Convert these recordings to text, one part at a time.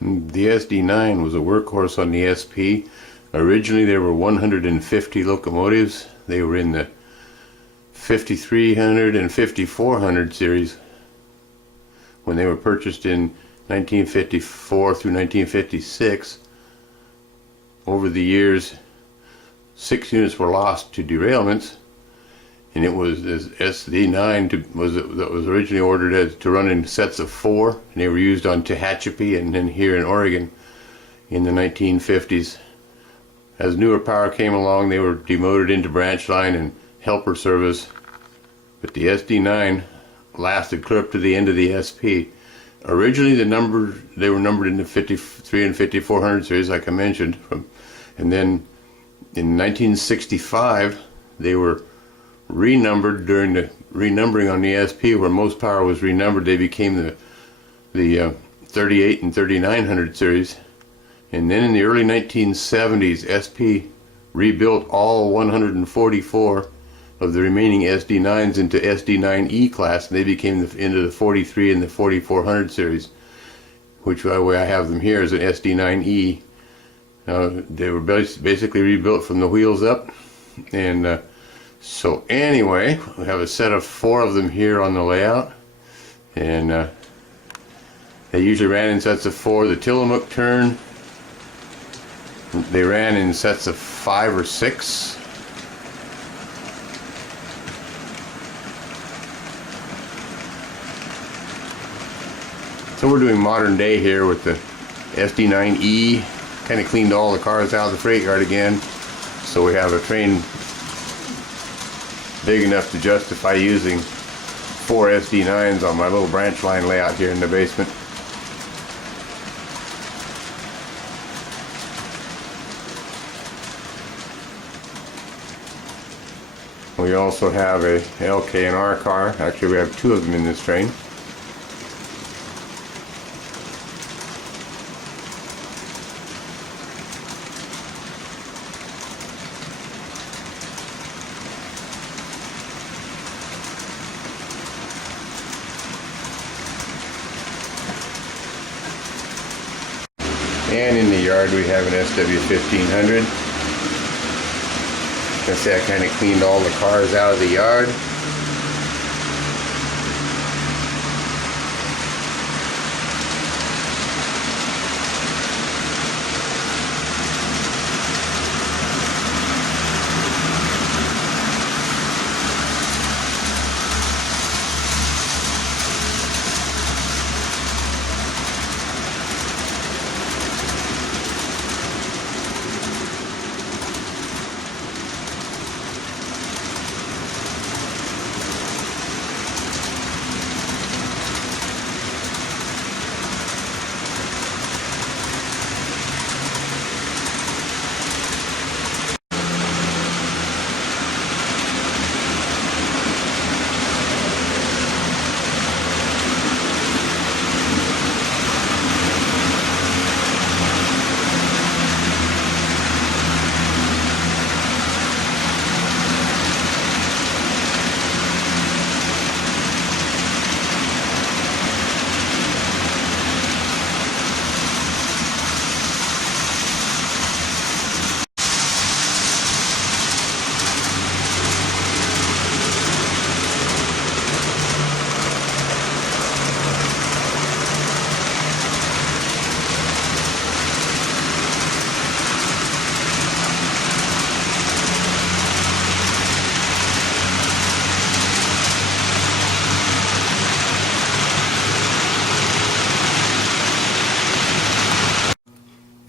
The SD9 was a workhorse on the SP. Originally there were 150 locomotives. They were in the 5300 and 5400 series when they were purchased in 1954 through 1956. Over the years, 6 units were lost to derailments, and it was this SD9 that was originally ordered to run in sets of 4, and they were used on Tehachapi and then here in Oregon in the 1950s. As newer power came along, they were demoted into branch line and helper service, but the SD9 lasted clear up to the end of the SP. Originally they were numbered in the 53 and 5400 series, like I mentioned, and then in 1965 they were renumbered during the renumbering on the SP, where most power was renumbered. They became the 38 and 3900 series, and then in the early 1970s SP rebuilt all 144 of the remaining SD9s into SD9E class, and they became into the 43 and the 4400 series, which way I have them here is an SD9E. They were basically rebuilt from the wheels up, and so anyway, we have a set of 4 of them here on the layout, and they usually ran in sets of 4. The Tillamook turn, they ran in sets of 5 or 6. So we're doing modern day here with the SD9E. Kind of cleaned all the cars out of the freight yard again, so we have a train big enough to justify using 4 SD9s on my little branch line layout here in the basement. We also have a LK&R car. Actually, we have 2 of them in this train. And in the yard we have an SW1500. I say I kind of cleaned all the cars out of the yard.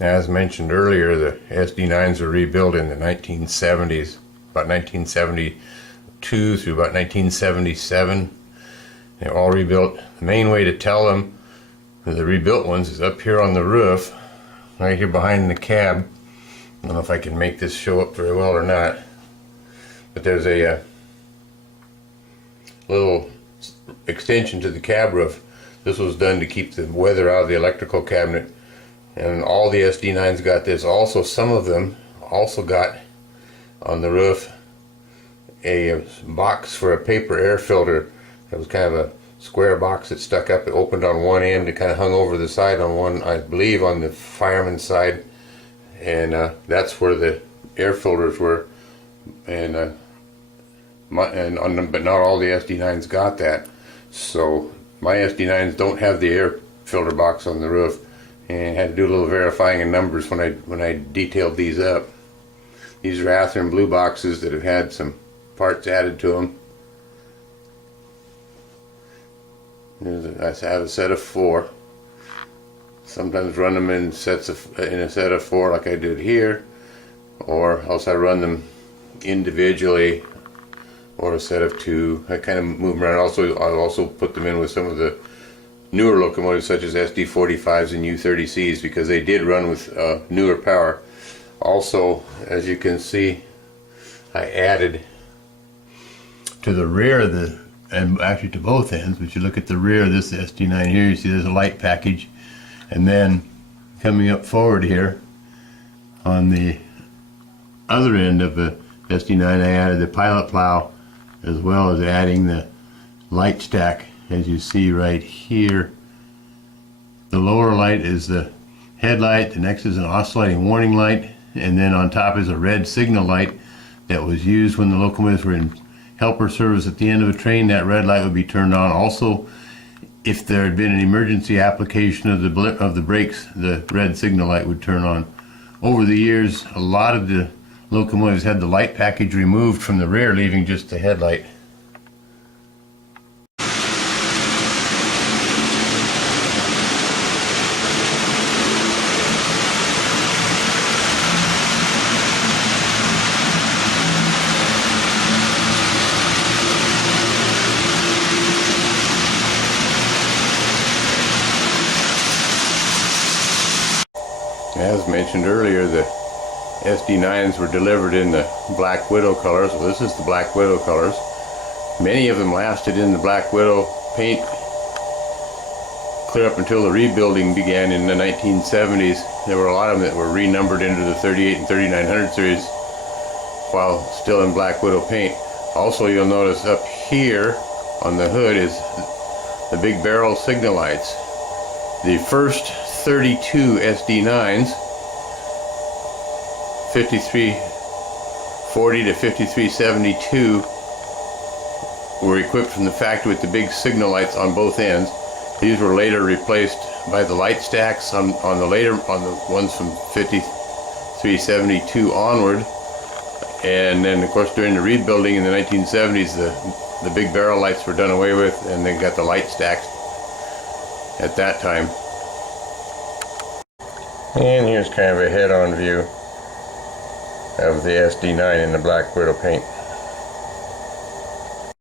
As mentioned earlier, the SD9s were rebuilt in the 1970s, about 1972 through about 1977. They were all rebuilt. The main way to tell them, the rebuilt ones, is up here on the roof, right here behind the cab. I don't know if I can make this show up very well or not, but there's a little extension to the cab roof. This was done to keep the weather out of the electrical cabinet. And all the SD9s got this. Also, some of them also got on the roof a box for a paper air filter. It was kind of a square box that stuck up. It opened on one end. It kind of hung over the side on one, I believe, on the fireman's side, and that's where the air filters were. And but not all the SD9s got that. So my SD9s don't have the air filter box on the roof, and had to do a little verifying in numbers when I detailed these up. These are Athearn blue boxes that have had some parts added to them. I have a set of 4. Sometimes run them in a set of 4 like I did here, or else I run them individually, or a set of 2. I kind of move them around. I'll also put them in with some of the newer locomotives such as SD45s and U30Cs, because they did run with newer power. Also, as you can see, I added to the rear of the, and actually to both ends, but you look at the rear of this SD9 here, you see there's a light package, and then coming up forward here on the other end of the SD9 I added the pilot plow, as well as adding the light stack. As you see right here, the lower light is the headlight, the next is an oscillating warning light, and then on top is a red signal light that was used when the locomotives were in helper service at the end of a train. That red light would be turned on. Also, if there had been an emergency application of the brakes, the red signal light would turn on. Over the years, a lot of the locomotives had the light package removed from the rear, leaving just the headlight. As mentioned earlier, the SD9s were delivered in the Black Widow colors. Well, this is the Black Widow colors. Many of them lasted in the Black Widow paint clear up until the rebuilding began in the 1970s. There were a lot of them that were renumbered into the 38 and 3900 series while still in Black Widow paint. Also, you'll notice up here on the hood is the big barrel signal lights. The first 32 SD9s, 5340 to 5372, were equipped from the factory with the big signal lights on both ends. These were later replaced by the light stacks on the ones from 5372 onward. And then, of course, during the rebuilding in the 1970s, the big barrel lights were done away with, and they got the light stacks at that time. And here's kind of a head-on view of the SD9 in the Black Widow paint.